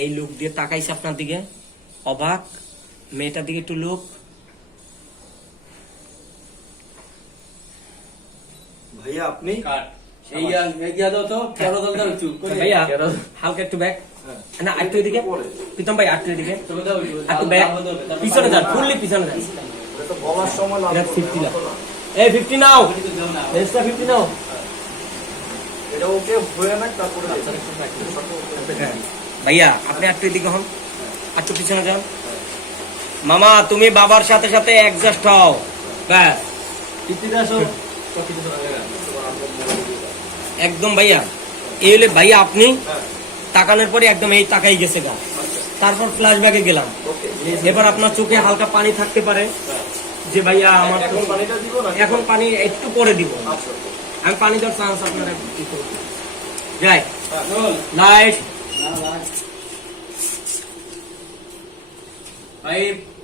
এই লোক দিয়ে তাকাইছে আপনার দিকে, অবাক। মেয়েটার দিকে একটু লোক। ভাইয়া আপনি ভাইয়া হালকা একটু ব্যাক না, একটু এদিকে প্রীতম ভাই, একটু এদিকে একটু ব্যাক, পিছনে যান, ফুললি পিছনে যান। এটা বলার সময় এটা 50 না, এই 50 নাও, এক্সট্রা 50 নাও। এটা ওকে হয়ে না, তারপরে ভাইয়া আপনি একটু এদিকে হন, একটু পিছনে যান। মামা তুমি বাবার সাথে সাথে অ্যাডজাস্ট হও, ব্যাস। একদম ভাইয়া, এই হলে ভাইয়া আপনি তাকানোর পরে একদম এই তাকাই গেছে গা। তারপর ফ্ল্যাশব্যাকে গেলাম। এবার আপনার চোখে হালকা পানি থাকতে পারে যে ভাইয়া আমার এখন পানি একটু পরে দিব, আমি পানি দেওয়ার চান্স আপনারা যাই। লাইট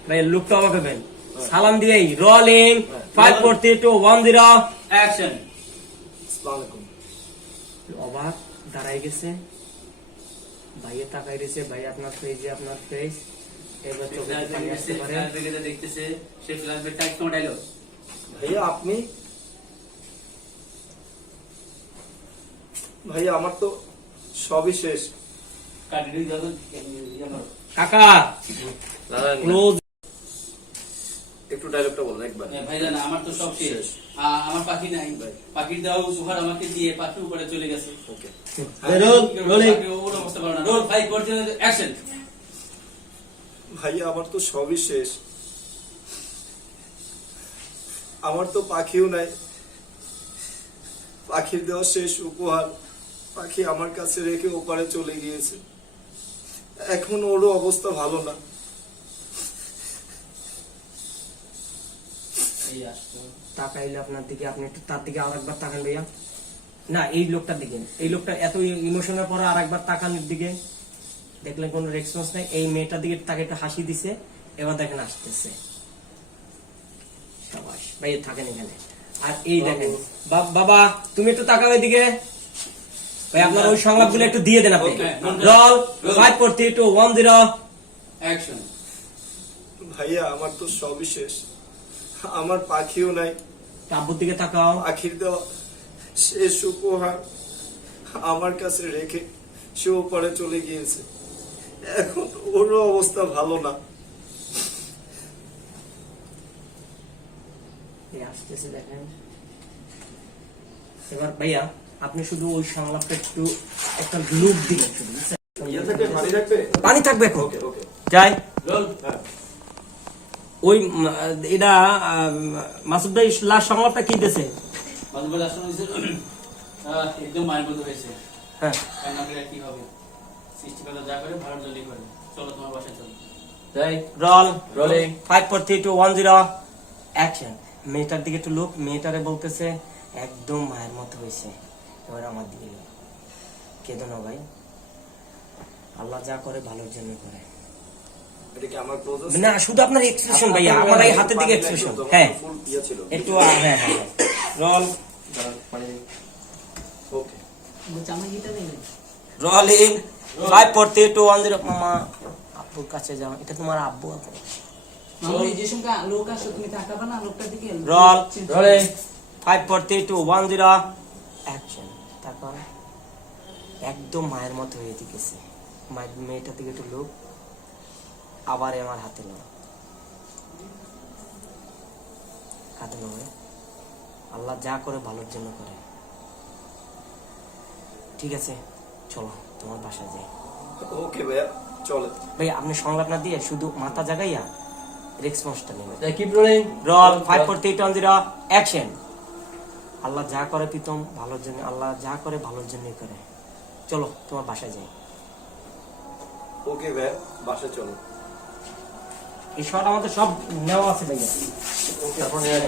ভাই লুকটা অবাক হবেন, সালাম দিয়েই রোলিং 5 4 3 2 1 0 অ্যাকশন। অবাক দাঁড়াই গেছে, ভাইয়া তাকাই রয়েছে, ভাই আপনার ফেস, যে আপনার ফেস। এবার চোখে পানি আসতে পারে, দেখতেছে সে ফ্ল্যাশব্যাকটা একদম ডায়লগ। ভাইয়া আপনি, ভাইয়া আমার তো সবই শেষ। কাকা ক্লোজ। একটু ডায়লগটা বলেন একবার। ভাই জানা আমার তো সব শেষ, আমার পাখি নাই, পাখির দেওয়া উপহার আমাকে দিয়ে পাখি উপরে চলে গেছে। ওকে ওর অবস্থা ভালো না। Roll 5 4 3 action. ভাইয়া আমার তো সবই শেষ, আমার তো পাখিও নাই, পাখির দেওয়া শেষ উপহার পাখি আমার কাছে রেখে ওপারে চলে গিয়েছে। এখন ওরও অবস্থা ভালো না। তাকাইলে আপনার দিকে, আপনি একটু তার দিকে আরেকবার তাকান ভাইয়া। না, এই লোকটার দিকে, এই লোকটা এত ইমোশনের পরে আরেকবার তাকানোর দিকে দেখলেন কোনো রেসপন্স নাই। এই মেয়েটার দিকে তাকে একটু হাসি দিছে, এবার দেখেন আসতেছে। সাবাস ভাইয়া, থাকেন এখানে। আর এই দেখেন বাবা, তুমি একটু তাকাও এদিকে ভাই, আপনার ওই সংলাপগুলো একটু দিয়ে দেন আপনি। Roll 5 4 3 2 1 0 action. ভাইয়া আমার তো সবই শেষ, আমার পাখিও নাই, আব্বুর দিকে তাকাও। পাখির দেওয়া শেষ উপহার আমার কাছে রেখে সে ওপারে চলে গিয়েছে। এখন ওরও অবস্থা ভালো না। আসতেছে দেখেন। এবার ভাইয়া আপনি শুধু ওই সংলাপটা একটু একটা লুক দিবেন, শুধু পানি থাকবে এখন। যাই ওই এটা মাসুদ ভাই লাস্ট সংলাপটা কি দিয়েছে? একদম মায়ের মতো হয়েছে। হ্যাঁ, কান্না করে কি হবে, সৃষ্টিকর্তা যা করে ভালোর জন্যই করে। চলো তোমার বাসায় চলো। যাই। Roll 5 4 3 2 1 0 action. মেয়েটার দিকে একটু লোক, মেয়েটারে বলতেছে একদম মায়ের মতো হয়েছে। এবার আমার দিকে লোক, কেঁদো না ভাই, আল্লাহ যা করে ভালোর জন্য করে। না শুধু আপনার এক্সপ্রেশন ভাইয়া, আমার এই হাতের দিকে এক্সপ্রেশন। হ্যাঁ একটু, হ্যাঁ হ্যাঁ রোল রোলিং 5 4 3 2 1 0 মামা আব্বুর কাছে যাও, এটা তোমার আব্বু। Roll 5 4 3 2 1 0 action. তারপর একদম মায়ের মতো হয়ে গেছে, মেয়েটার দিকে একটু লোক, আবার আমার হাতে লো, কাঁদে নয়, আল্লাহ যা করে ভালোর জন্য করে। ঠিক আছে চলো তোমার বাসায় যাই। ওকে ভাইয়া চলে। ভাই আপনি সংলাপ না দিয়ে শুধু মাথা জাগাইয়া রেসপন্সটা নেবেন। Role 5 4 3 2 1 0 action. আল্লাহ যা করে প্রীতম ভালোর জন্য, আল্লাহ যা করে ভালোর জন্যই করে। চলো তোমার বাসায় যাই। ওকে ভাইয়া বাসায় চলো। এই শট আমাদের সব নেওয়া আছে ভাইয়া।